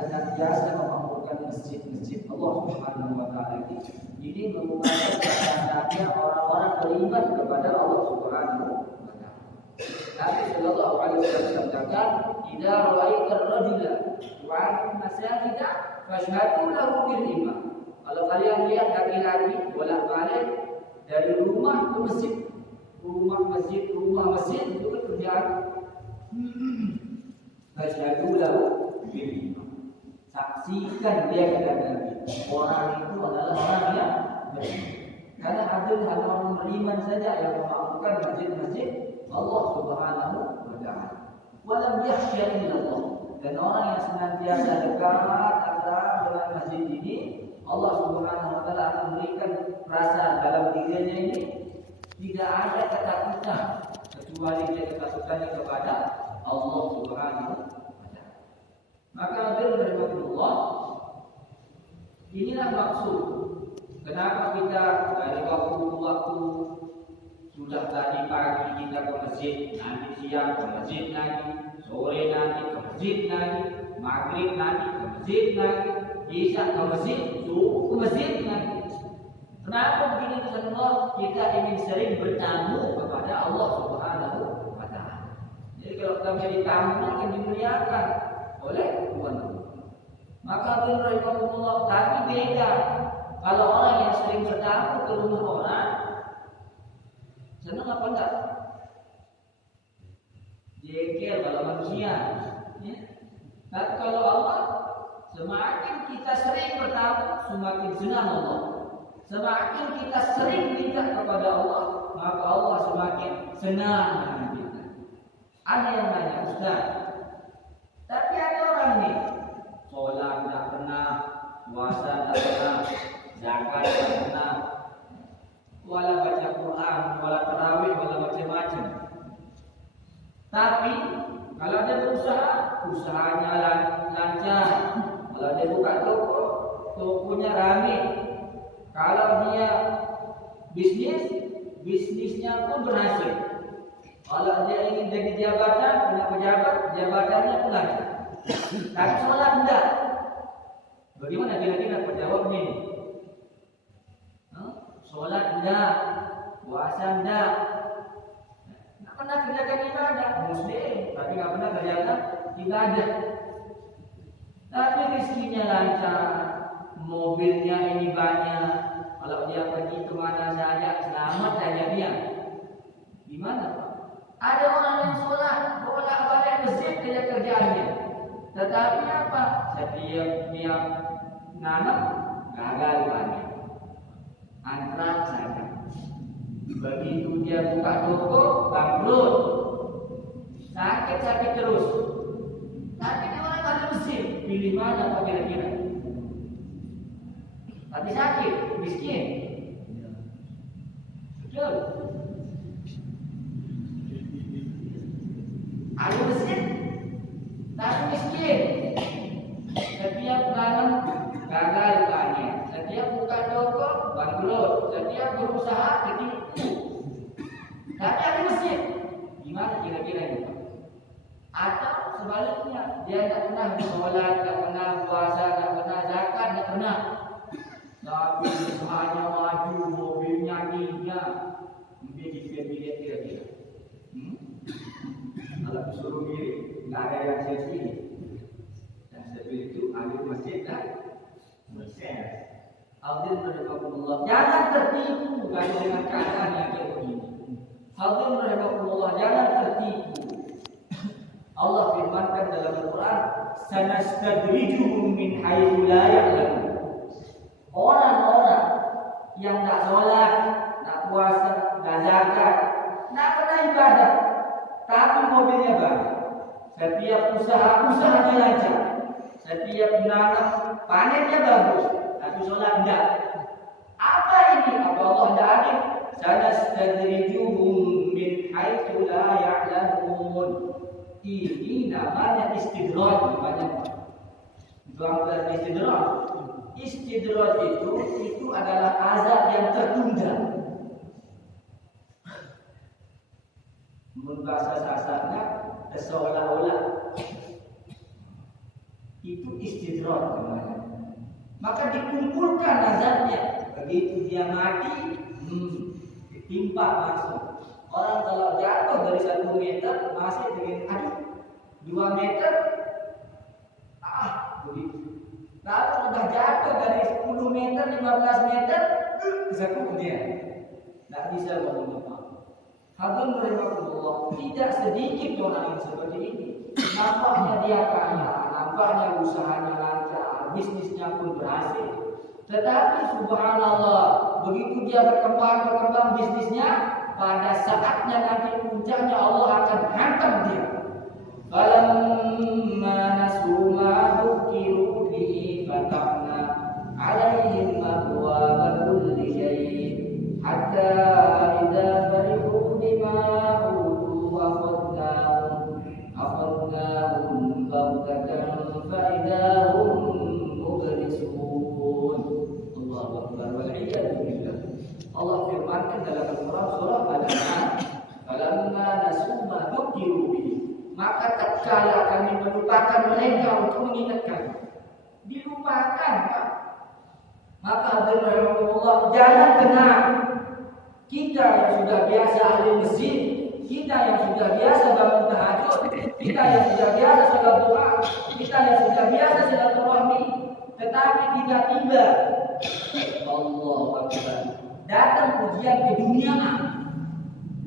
senantiasa memakmurkan masjid-masjid Allah Subhanahu wa taala ini merupakan tanda-tanda orang-orang beriman kepada Allah Subhanahu wa taala. Nabi sallallahu alaihi wasallam katakan, "Idza ra'aita ar-rajula yu'addu masajida fashhadu lahu bil iman." Kalau kalian lihat laki-laki bolak-balik dari rumah ke masjid, rumah masjid itu kan kerjaan. Fashhadu lahu bil iman. Saksikan dia kepada Nabi. Orang itu adalah orang yang beriman. Karena ada orang beriman saja yang memakmurkan masjid-masjid Allah Subhanahu wa taala. Walam yakhsha illallah. Dan orang yang senantiasa dekat dengan masjid ini, Allah Subhanahu wa taala akan memberikan rasa dalam dirinya ini tidak ada ketakutan kecuali dia ketakutannya kepada Allah Subhanahu wa taala. Maka rahimahullah, inilah maksud kenapa kita dari waktu ke waktu, sudah tadi pagi kita ke masjid, nanti siang ke masjid lagi, sore nanti ke masjid lagi, maghrib nanti ke masjid lagi, isya ke masjid, subuh ke masjid lagi. Kenapa begini Allah? Kita ingin sering bertamu kepada Allah Subhanahu wa taala. Jadi kalau kita menjadi tamu akan dimuliakan oleh Tuhan. Maka rahimahullah, tapi beda kalau orang yang sering bertamu ke rumah orang, senang apa enggak? Jengkel kalau manusia, ya. Tapi kalau Allah, semakin kita sering bertamu, semakin senang Allah. Semakin kita sering minta kepada Allah, maka Allah semakin senang dengan kita. Ada yang nanya, Ustaz, tapi ada orang nih, sholat tidak pernah, puasa tidak pernah, zakat tidak pernah, wala baca Quran, wala tarawih, wala macam-macam. Tapi kalau dia berusaha, usahanya lancar. Kalau dia buka toko, tokonya ramai. Kalau dia bisnisnya pun berhasil. Kalau dia ingin jadi jabatan, punya pejabat, jabatannya pun lancar. Tapi sholat enggak. Bagaimana kira-kira penjawabnya ini? Sholat enggak, puasa enggak, nggak pernah kerjakan ibadah, muslim, tapi nggak pernah kerjakan ibadah. Tapi rezekinya lancar, mobilnya ini banyak. Kalau dia pergi kemana saja, selamat saja dia. Gimana Pak? Ada orang yang sholat, bolak-balik masjid kerjaannya. Tetapi apa? Setiap dia nanam, gagal banyak. Antrak saja. Begitu dia buka toko, bangkrut. Sakit terus. Tapi dia orang ada mesin, pilih mana Pak kira-kira? Tapi sakit, miskin. Betul. Ada mesin, tapi miskin. Setiap tanam gagal banyak. Setiap buka toko bangkrut. Setiap berusaha ketipu. Tapi ada masjid. Gimana kira-kira itu Pak? Atau sebaliknya, dia tak pernah sholat, tak pernah puasa, tak pernah zakat, tak pernah. Tapi usahanya maju, mobilnya tinggi. Bilik kira-kira. Kalau disuruh mirip, nggak ada yang sesi. Dan seperti itu ada masjid dan bersih. Hadirin rahimakumullah, jangan tertipu dengan keadaan yang kayak begini. Hadirin rahimakumullah, jangan tertipu. Allah firmankan dalam Al-Quran, sanastadrijuhum min haitsu la ya'lamun. Orang-orang yang tak sholat, tak puasa, tak zakat, tak pernah ibadah, tapi mobilnya banyak. Setiap usahanya lancar. Setiap nanam panennya bagus. Tapi sholat enggak. Apa ini? Apa Allah enggak adil? Sanastadrijuhum min haitsu la ya'lamun. Ini namanya istidraj, namanya. Itu apa istidraj? Istidraj itu adalah azab yang tertunda. Bahasa sasarnya seolah-olah Itu istidrak namanya. Maka dikumpulkan azabnya. Begitu dia mati, ditimpa langsung. Orang kalau jatuh dari 1 meter masih dengan 2 meter, begitu. Kalau sudah jatuh dari 10 meter, 15 meter, bisa kemudian tidak bisa ngomong-ngomong. Hadirin rahimakumullah, tidak sedikit orang yang seperti ini. Nampaknya dia kaya, nampaknya usahanya lancar, bisnisnya pun berhasil. Tetapi subhanallah, begitu dia berkembang bisnisnya, pada saatnya nanti puncaknya Allah akan hantam dia. Falamma nasu ma dhukiru bihi fatahna 'alaihim abwaaba kulli syai' hatta idza farihu bima utu akhadnahum baghtatan fa idza hum mublisun. Allahu akbar wal iyadu billah. Allah firmankan dalam Al-Quran surah Al-An'am, falamma nasu ma dhukiru bihi, maka tatkala kami melupakan mereka untuk mengingatkan, dilupakan, Pak. Maka hadirin rahimakumullah, jangan tenang. Kita yang sudah biasa ahli masjid, kita yang sudah biasa bangun tahajud, kita yang sudah biasa salat doa, kita yang sudah biasa silaturahmi, tetapi tiba-tiba Allahu Akbar, datang ujian keduniaan.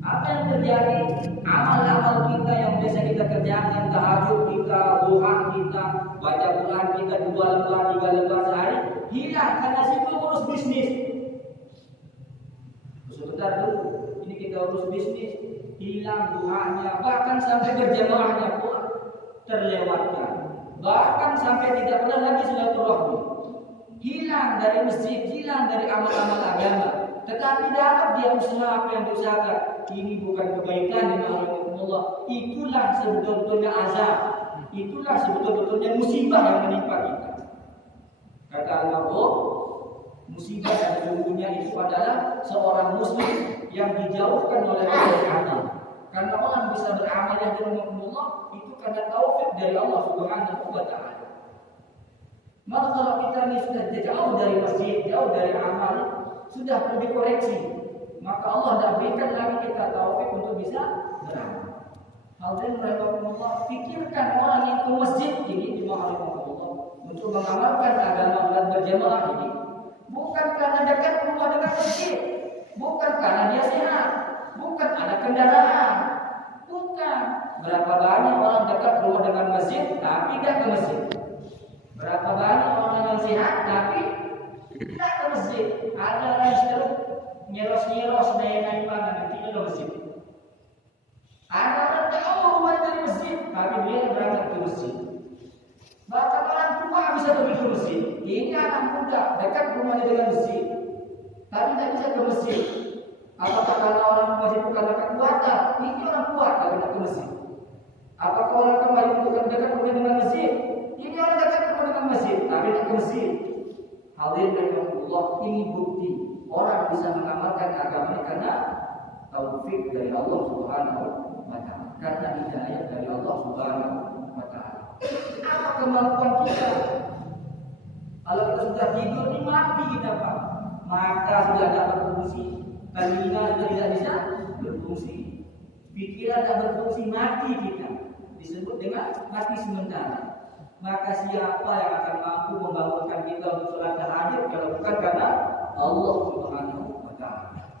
Apa yang terjadi? Amal-amal kita yang biasa kita kerjakan, tahajud kita, doa kita, baca Quran kita 2 lembar, 3 lembar sehari, hilang karena sibuk urus bisnis. Sebentar dulu, ini kita urus bisnis, hilang doanya, bahkan sampai berjamaahnya pun terlewatkan, bahkan sampai tidak pernah lagi silaturahmi, hilang dari masjid, hilang dari amal-amal agama. Tetapi dapat dia usaha apa yang diusahakan, ini bukan kebaikan yang Allah. Itulah sebetulnya azab, itulah sebetulnya musibah yang menimpa kita. Kata Allah, musibah yang sesungguhnya itu adalah seorang muslim yang dijauhkan oleh Allah dari amal. Karena orang bisa beramal yang dirahmati Allah itu karena taufik dari Allah Subhanahu wa taala. Maka kalau kita ini sudah jauh dari masjid, jauh dari amal, sudah perlu dikoreksi, maka Allah tidak berikan lagi kita taufik untuk bisa beramal. Hadirin rahimakumullah, pikirkan orang yang ke masjid ini rahimakumullah untuk mengamalkan agama dan berjamaah ini, bukan karena dekat rumah dengan masjid, bukan karena dia sehat, bukan ada kendaraan, bukan. Berapa banyak orang dekat rumah dengan masjid tapi tidak ke masjid. Berapa banyak orang yang sehat tapi tidak ke masjid. Ada orang yang selalu nyeros-nyeros naik-naik mana nanti ke masjid. Ada orang jauh rumah dari masjid tapi dia berangkat ke masjid. Bahkan orang tua bisa pergi ke masjid. Ini anak muda dekat rumahnya dengan masjid tapi tidak bisa ke masjid. Apakah karena orang masjid bukan dekat kekuatan? Ini orang kuat tidak ke masjid. Apakah orang kembali bukan dekat rumahnya dengan masjid? Ini orang dekat rumah dengan masjid tapi tidak ke masjid. Hadirin rahimakumullah, ini bukti orang bisa mengamalkan agama karena taufik dari Allah Subhanahu wa taala, karena hidayah dari Allah Subhanahu wa taala. Apa kemampuan kita? Kalau kita sudah tidur ini mati kita, Pak. Mata sudah tidak berfungsi, telinga sudah tidak bisa berfungsi, pikiran tidak berfungsi, mati kita. Disebut dengan mati sementara. Maka siapa yang akan mampu membangunkan kita untuk sholat tahajud kalau bukan karena Allah Subhanahu wa taala.